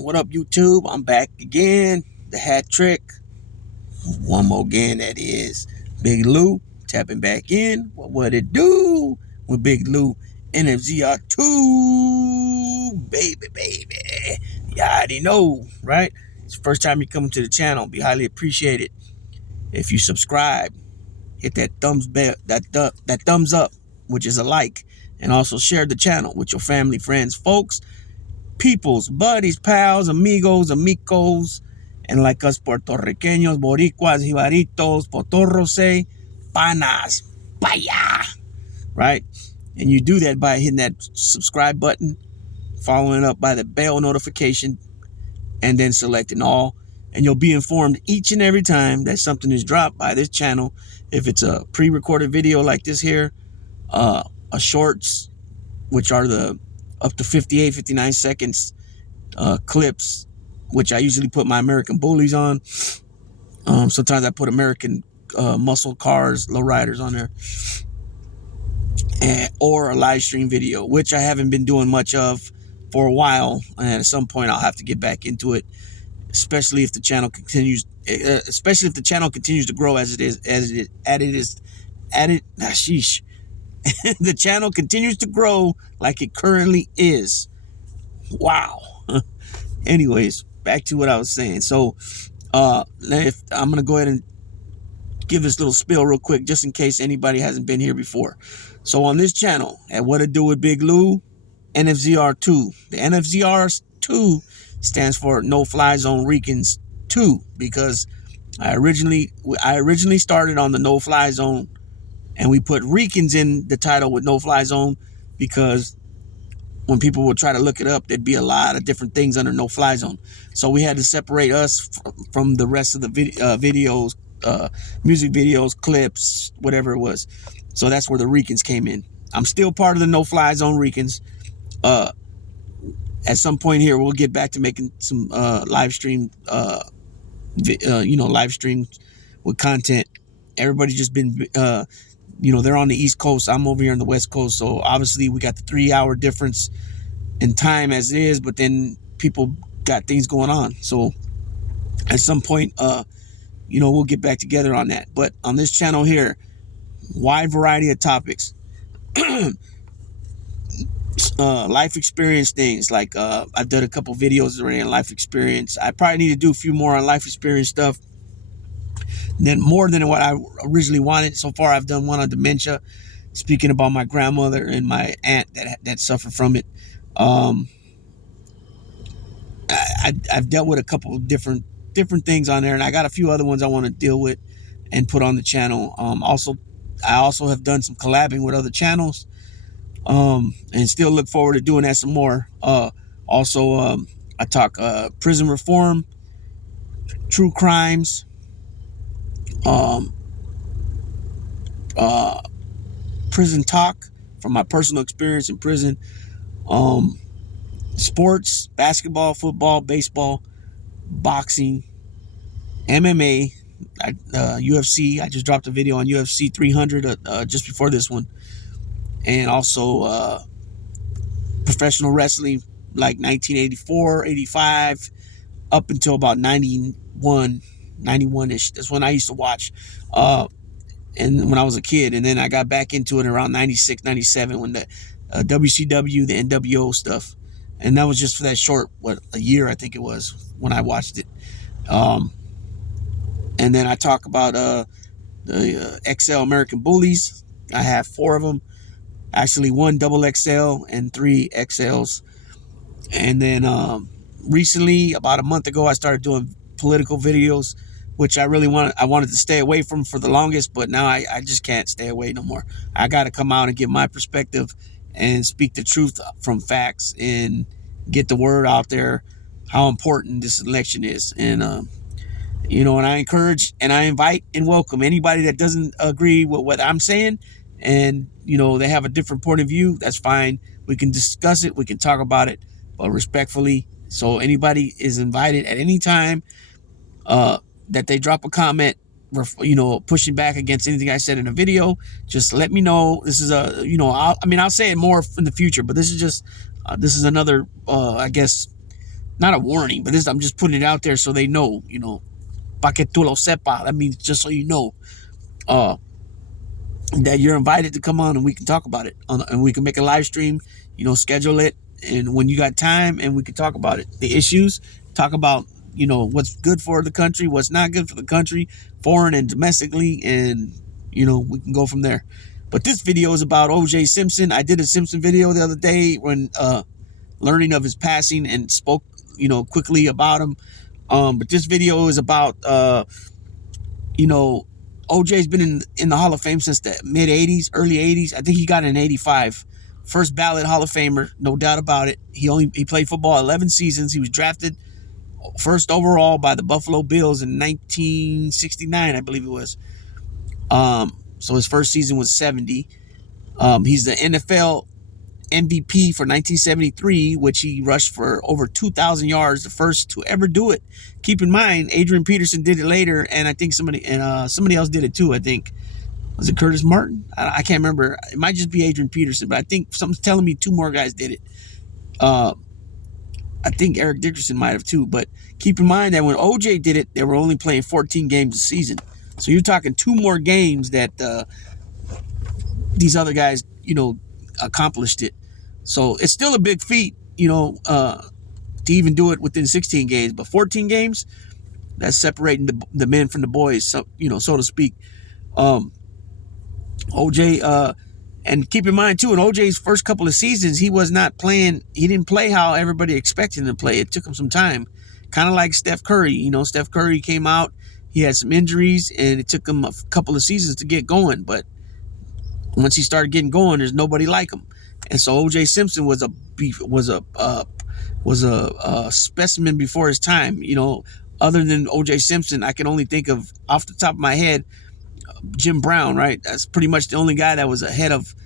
What up, YouTube? I'm back again. The hat trick. One more again, that is Big Lou tapping back in. What it do with Big Lou? NFZR2, baby. You already know, right? It's the first time you come to the channel. Be highly appreciated if you subscribe. Hit that that thumbs up, which is a like, and also share the channel with your family, friends, folks, peoples, buddies, pals, amigos, and like us Puertorriqueños, Boricuas, Jibaritos, Potorros say, panas, paya, right? And you do that by hitting that subscribe button, following it up by the bell notification, and then selecting all, and you'll be informed each and every time that something is dropped by this channel. If it's a pre-recorded video like this here, a shorts, which are the up to 58, 59 seconds clips, which I usually put my American bullies on. Sometimes I put American muscle cars, lowriders on there, or a live stream video, which I haven't been doing much of for a while, and at some point I'll have to get back into it, especially if the channel continues to grow as it is. The channel continues to grow like it currently is. Wow. Anyways, back to what I was saying. So if I'm gonna go ahead and give this little spiel real quick, just in case anybody hasn't been here before. So on this channel, at What It Do with Big Lou, NFZR2. The NFZR2 stands for No Fly Zone Ricans 2, because I originally started on the No Fly Zone, and we put Ricans in the title with No Fly Zone because when people would try to look it up, there'd be a lot of different things under No Fly Zone. So we had to separate us from the rest of the videos, music videos, clips, whatever it was. So that's where the Ricans came in. I'm still part of the No Fly Zone Ricans. At some point here, we'll get back to making some live stream, live streams with content. Everybody's just been, they're on the East Coast. I'm over here on the West Coast. So obviously we got the 3-hour difference in time as it is, but then people got things going on. So at some point, we'll get back together on that. But on this channel here, wide variety of topics. Life experience things, like I've done a couple videos already on life experience. I probably need to do a few more on life experience stuff, more than what I originally wanted. So far I've done one on dementia, speaking about my grandmother and my aunt that suffered from it. I've dealt with a couple of different things on there, and I got a few other ones I want to deal with and put on the channel. I also have done some collabing with other channels, and still look forward to doing that some more. I talk prison reform, true crimes, prison talk from my personal experience in prison, sports, basketball, football, baseball, boxing, MMA, UFC. I just dropped a video on UFC 300 just before this one. And also professional wrestling, like 1984, 85, up until about 91-ish. That's when I used to watch, and when I was a kid. And then I got back into it around 96, 97 when the WCW, the NWO stuff. And that was just for that short, a year I think it was when I watched it. And then I talk about the XL American Bullies. I have 4 of them. Actually, 1 double XL and 3 XLs. And then recently, about a month ago, I started doing political videos, which I wanted to stay away from for the longest, but now I just can't stay away no more. I got to come out and give my perspective and speak the truth from facts and get the word out there how important this election is. And and I encourage and I invite and welcome anybody that doesn't agree with what I'm saying, and they have a different point of view. That's fine. We can discuss it, we can talk about it, but respectfully. So anybody is invited at any time that they drop a comment, pushing back against anything I said in a video. Just let me know. This is I'll say it more in the future, but this is just this is another I guess not a warning, but I'm just putting it out there so they know, you know, pa que tú lo sepa. That means just so you know, uh, that you're invited to come on and we can talk about it, and we can make a live stream, you know, schedule it, and when you got time, and we can talk about it, the issues, talk about, you know, what's good for the country, what's not good for the country, foreign and domestically, and, you know, we can go from there. But this video is about OJ Simpson. I did a Simpson video the other day when learning of his passing, and spoke, you know, quickly about him. But this video is about you know, OJ's been in the Hall of Fame since the mid 80s, early 80s. I think he got in 85. First ballot Hall of Famer, no doubt about it. He played football 11 seasons. He was drafted first overall by the Buffalo Bills in 1969, I believe it was. So his first season was 70. He's the NFL MVP for 1973, which he rushed for over 2,000 yards, the first to ever do it. Keep in mind, Adrian Peterson did it later, and I think somebody else did it too. I think, was it Curtis Martin? I can't remember. It might just be Adrian Peterson, but I think something's telling me two more guys did it. I think Eric Dickerson might have too. But keep in mind that when OJ did it, they were only playing 14 games a season. So you're talking two more games that these other guys, you know, accomplished it. So it's still a big feat, you know, to even do it within 16 games. But 14 games, that's separating the men from the boys, so, you know, so to speak. OJ, and keep in mind too, in OJ's first couple of seasons, he was not playing. He didn't play how everybody expected him to play. It took him some time, kind of like Steph Curry. You know, Steph Curry came out, he had some injuries, and it took him a couple of seasons to get going. But once he started getting going, there's nobody like him. And so OJ Simpson was a specimen before his time. You know, other than OJ Simpson, I can only think of, off the top of my head, Jim Brown. Right, that's pretty much the only guy that was ahead of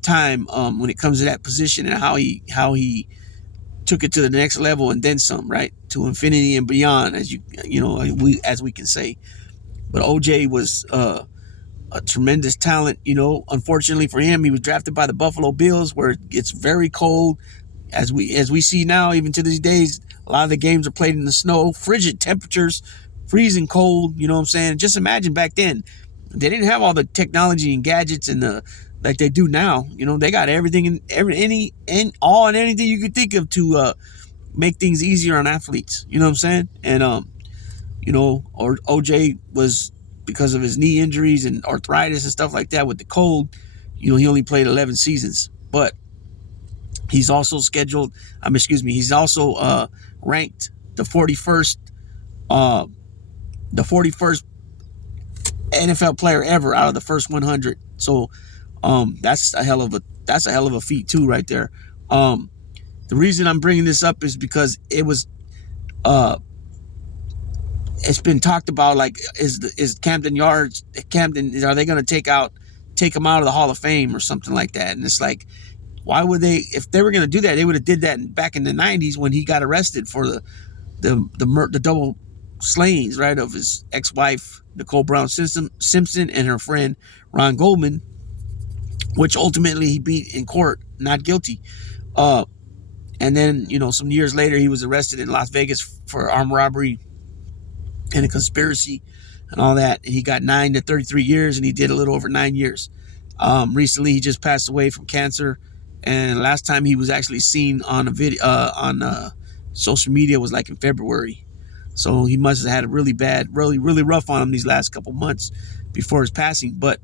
time when it comes to that position, and how he took it to the next level and then some. Right, to infinity and beyond, as we can say. But OJ was a tremendous talent. You know, unfortunately for him, he was drafted by the Buffalo Bills, where it's very cold, as we see now. Even to these days, a lot of the games are played in the snow, frigid temperatures, freezing cold. You know what I'm saying? Just imagine back then, they didn't have all the technology and gadgets and like they do now. You know, they got everything and anything you could think of to make things easier on athletes. You know what I'm saying? And you know, or OJ was, because of his knee injuries and arthritis and stuff like that with the cold, you know, he only played 11 seasons. But he's also he's also ranked the 41st NFL player ever out of the first 100. So that's a hell of a feat too, right there. The reason I'm bringing this up is because it's been talked about, like, is Camden Yards, are they going to take him out of the Hall of Fame or something like that? And it's like, why would they? If they were going to do that, they would have did that back in the 90s when he got arrested for the double slayings, right, of his ex-wife Nicole Brown Simpson and her friend Ron Goldman, which ultimately he beat in court, not guilty. And then, you know, some years later, he was arrested in Las Vegas for armed robbery and a conspiracy and all that. And he got 9 to 33 years, and he did a little over 9 years. Recently, he just passed away from cancer. And last time he was actually seen on a video on social media was like in February. So he must have had a really bad, really rough on him these last couple months before his passing. But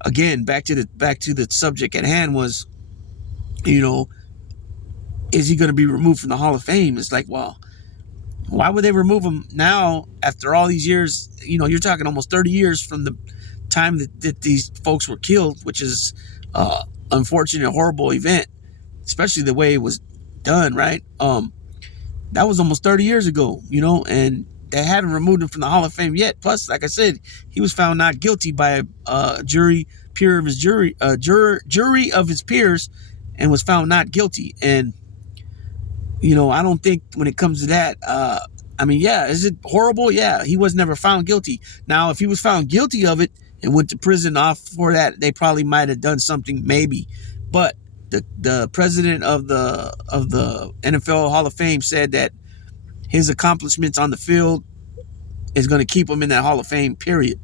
again, back to the subject at hand was, you know, is he going to be removed from the Hall of Fame? It's like, well, why would they remove him now after all these years? You know, you're talking almost 30 years from the time that these folks were killed, which is unfortunate, horrible event, especially the way it was done, right? That was almost 30 years ago, you know, and they hadn't removed him from the Hall of Fame yet. Plus, like I said, he was found not guilty by a jury of his peers, and was found not guilty. And, you know, I don't think when it comes to that, I mean, yeah, is it horrible? Yeah, he was never found guilty. Now, if he was found guilty of it and went to prison off for that, they probably might have done something, maybe. But the president of the NFL Hall of Fame said that his accomplishments on the field is going to keep him in that Hall of Fame, period.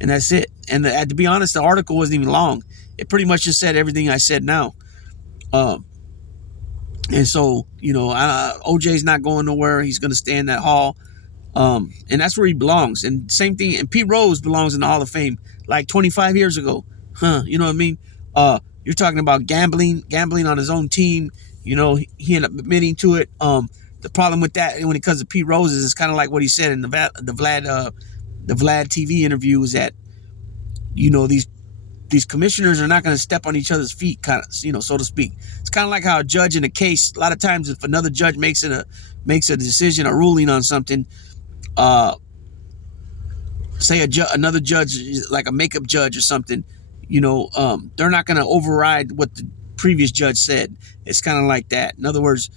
And that's it. And to be honest, the article wasn't even long. It pretty much just said everything I said now. Um, and so, OJ's not going nowhere. He's going to stay in that hall. And that's where he belongs. And same thing, and Pete Rose belongs in the Hall of Fame like 25 years ago. You know what I mean? You're talking about gambling on his own team. He ended up admitting to it. The problem with that when it comes to Pete Rose is it's kind of like what he said in the Vlad TV interview is that, these commissioners are not going to step on each other's feet, kind of, so to speak. It's kind of like how a judge in a case, a lot of times if another judge makes a decision, a ruling on something, say another judge, like a makeup judge or something, they're not going to override what the previous judge said. It's kind of like that. In other words,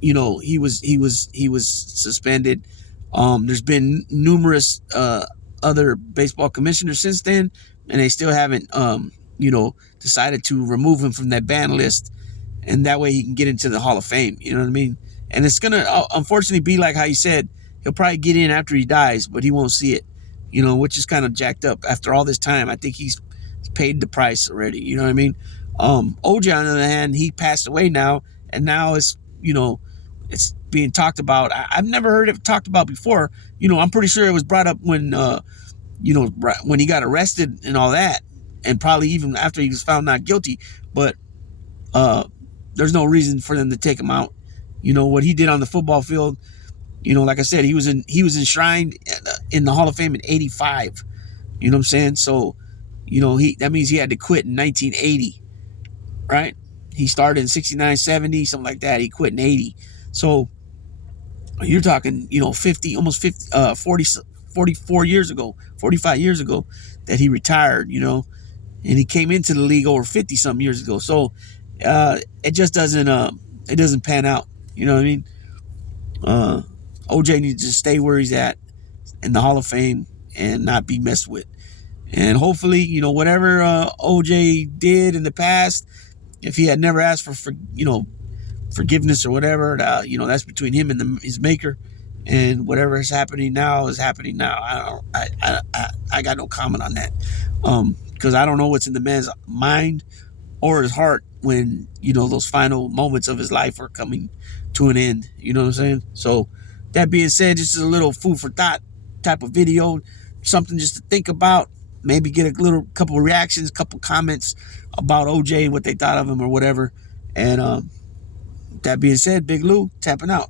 he was suspended. There's been numerous other baseball commissioners since then, and they still haven't decided to remove him from that ban list, and that way he can get into the Hall of Fame. You know what I mean? And it's gonna unfortunately be like how you said, he'll probably get in after he dies, but he won't see it. Which is kind of jacked up. After all this time, I think he's paid the price already. You know what I mean? OJ, on the other hand, he passed away now, and now it's being talked about. I've never heard it talked about before. I'm pretty sure it was brought up when when he got arrested and all that, and probably even after he was found not guilty. But there's no reason for them to take him out. What he did on the football field. Like I said, he was enshrined in the Hall of Fame in '85. You know what I'm saying? So, that means he had to quit in 1980, right? He started in 69, 70, something like that. He quit in 80. So you're talking, 50, almost 50, 44 years ago, 45 years ago that he retired, and he came into the league over 50 something years ago. So it just doesn't pan out. You know what I mean? OJ needs to stay where he's at in the Hall of Fame and not be messed with. And hopefully, whatever OJ did in the past, if he had never asked for forgiveness or whatever, that's between him and his maker. And whatever is happening now is happening now. I got no comment on that, because I don't know what's in the man's mind or his heart when those final moments of his life are coming to an end. You know what I'm saying? So that being said, this is a little food for thought type of video, something just to think about. Maybe get a couple reactions, couple comments about OJ, what they thought of him or whatever. And that being said, Big Lou tapping out.